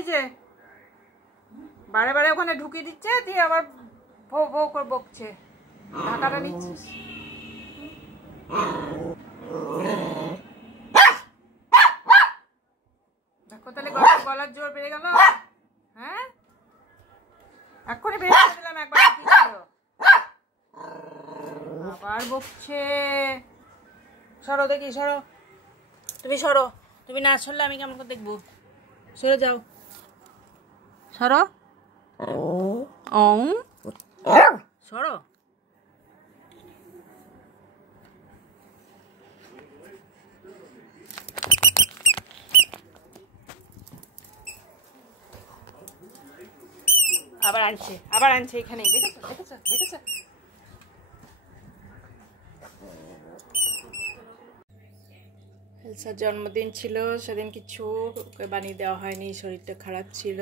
হয়েছে? বারে বারে ওখানে ঢুকিয়ে দিচ্ছে, দিয়ে আবার ভো ভো করে বকছে। ঢাকাটা নিচ্ছিস? দেখো তাহলে গলার জোর বেড়ে গেল। হ্যাঁ, এক্ষুনি বের করে দিলাম, একবার ছিল আবার বকছে। সরো দেখি, সরো, তুমি সরো। তুমি না সরলে আমি কেমন করে দেখবো? সরে যাও, সরো। সরো। আবার আনছে এখানেই, দেখেছো দেখেছো দেখেছো। এলসার জন্মদিন ছিল সেদিন, কিছু ওকে বানিয়ে দেওয়া হয়নি, শরীরটা খারাপ ছিল,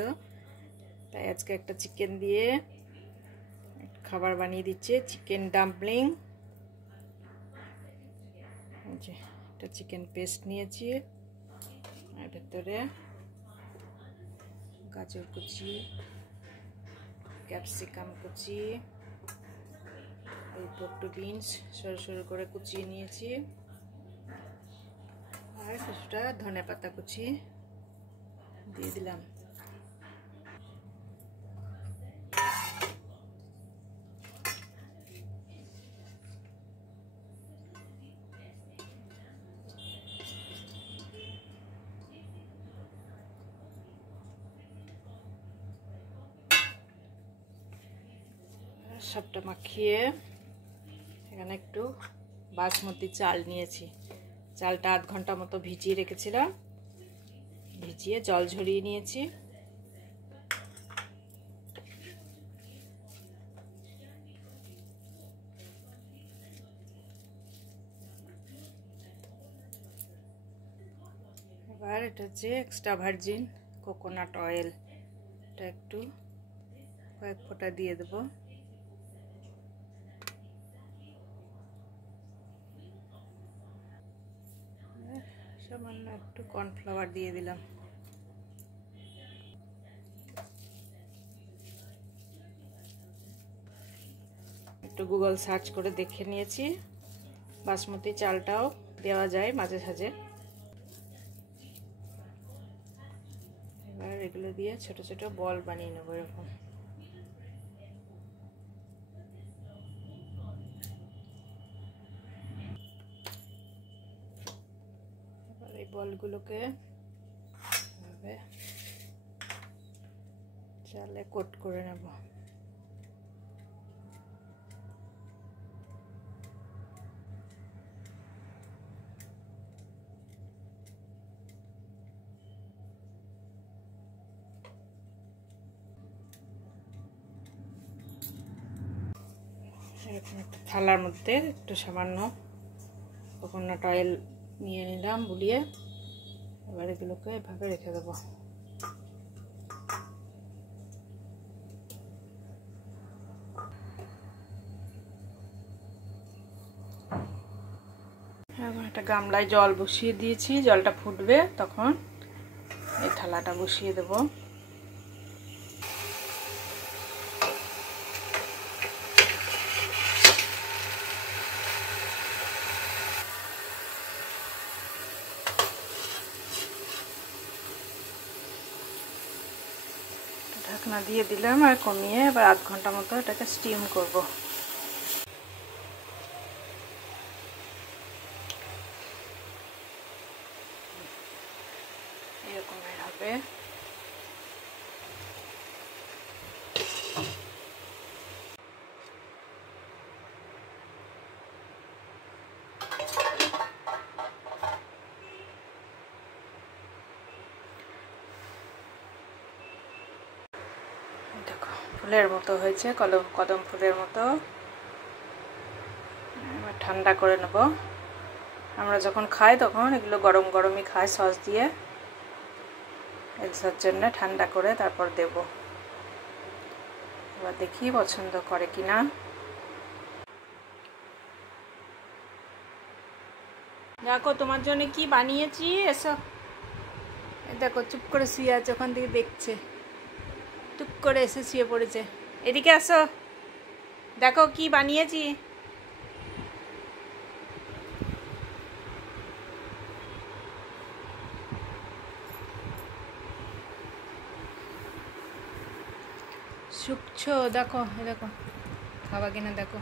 তাই আজকে একটা চিকেন দিয়ে খাবার বানিয়ে দিচ্ছে, চিকেন ডাম্পলিং। একটা চিকেন পেস্ট নিয়েছি, আর ভেতরে গাজর কুচি, ক্যাপসিকাম কুচি, অল্প একটু বিনস সরু সরু করে কুচিয়ে নিয়েছি, আর কিছুটা ধনে পাতা কুচি দিয়ে দিলাম। সবটা মাখিয়ে এখানে একটু বাসমতি চাল নিয়েছি, চালটা 8 ঘন্টা মতো ভিজিয়ে রেখেছিলাম, ভিজিয়ে জল ঝরিয়ে নিয়েছি। এবার এটা হচ্ছে এক্সট্রা ভার্জিন কোকোনাট অয়েল, এটা একটু কয়েক ফোঁটা দিয়ে দেবো। সামান্য একটু কর্নফ্লাওয়ার দিয়ে দিলাম। একটু গুগল সার্চ করে দেখে নিয়েছি, বাসমতি চালটাও দেওয়া যায় মাঝে সাঝে। এবার এগুলো দিয়ে ছোট ছোট বল বানিয়ে নেবো এরকম। এবার এই বলগুলোকে এভাবে চালে কোট করে নেব। এরকম একটা থালার মধ্যে একটু সামান্য কোকোনাট অয়েল নিয়ে নিলাম বুলিয়ে, এবার এগুলোকে এভাবে রেখে দেবো। এখন একটা গামলায় জল বসিয়ে দিয়েছি, জলটা ফুটবে তখন এই থালাটা বসিয়ে দেব। ঢাকনা দিয়ে দিলাম আর কমিয়ে, এবার 8 ঘন্টা মতো এটাকে স্টিম করব। এরকমের হবে। দেখো ফুলের মতো হয়েছে, কদম ফুলের মতো। এবার ঠান্ডা করে নেব। আমরা যখন খাই তখন এগুলো গরম গরমই খাই সস দিয়ে, এলসার জন্য ঠান্ডা করে তারপর দেব। এবার দেখি পছন্দ করে কিনা। দেখো তোমার জন্য কি বানিয়েছি, এসো দেখো চুপ করে শুয়ে আছে, ওখান থেকে দেখছে, টুক করে এসে শুয়ে পড়েছে। এদিকে আসো, দেখো কি বানিয়েছি। শুকছো, দেখো দেখো খাবা কিনা দেখো।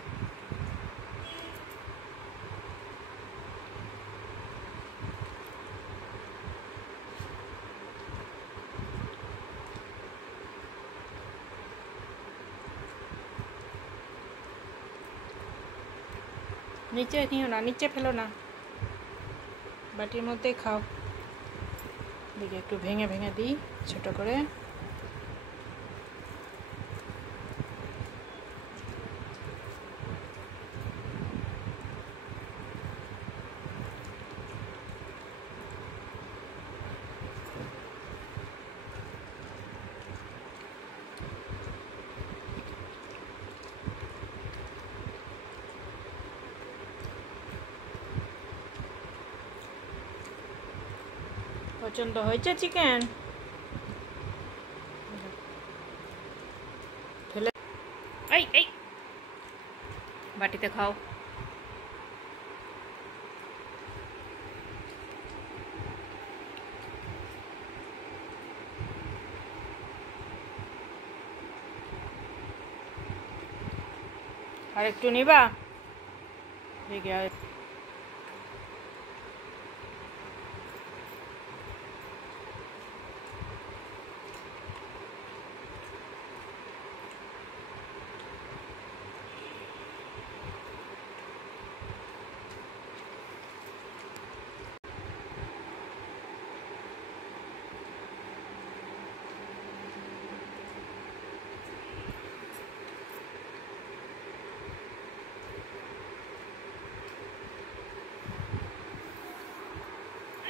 নিচে নিও না, নিচে ফেলো না, বাটির মধ্যেই খাও। দেখি একটু ভেঙে ভেঙে দিই ছোট করে। পছন্দ হয়েছে চিকেন? ফেলে এই এই বাটিতে খাও। আর একটু নিবা? দেখি আর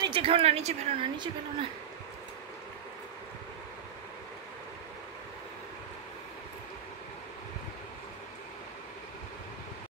নিচে খাও না, নিচে ফেলো না, নিচে ফেলো না।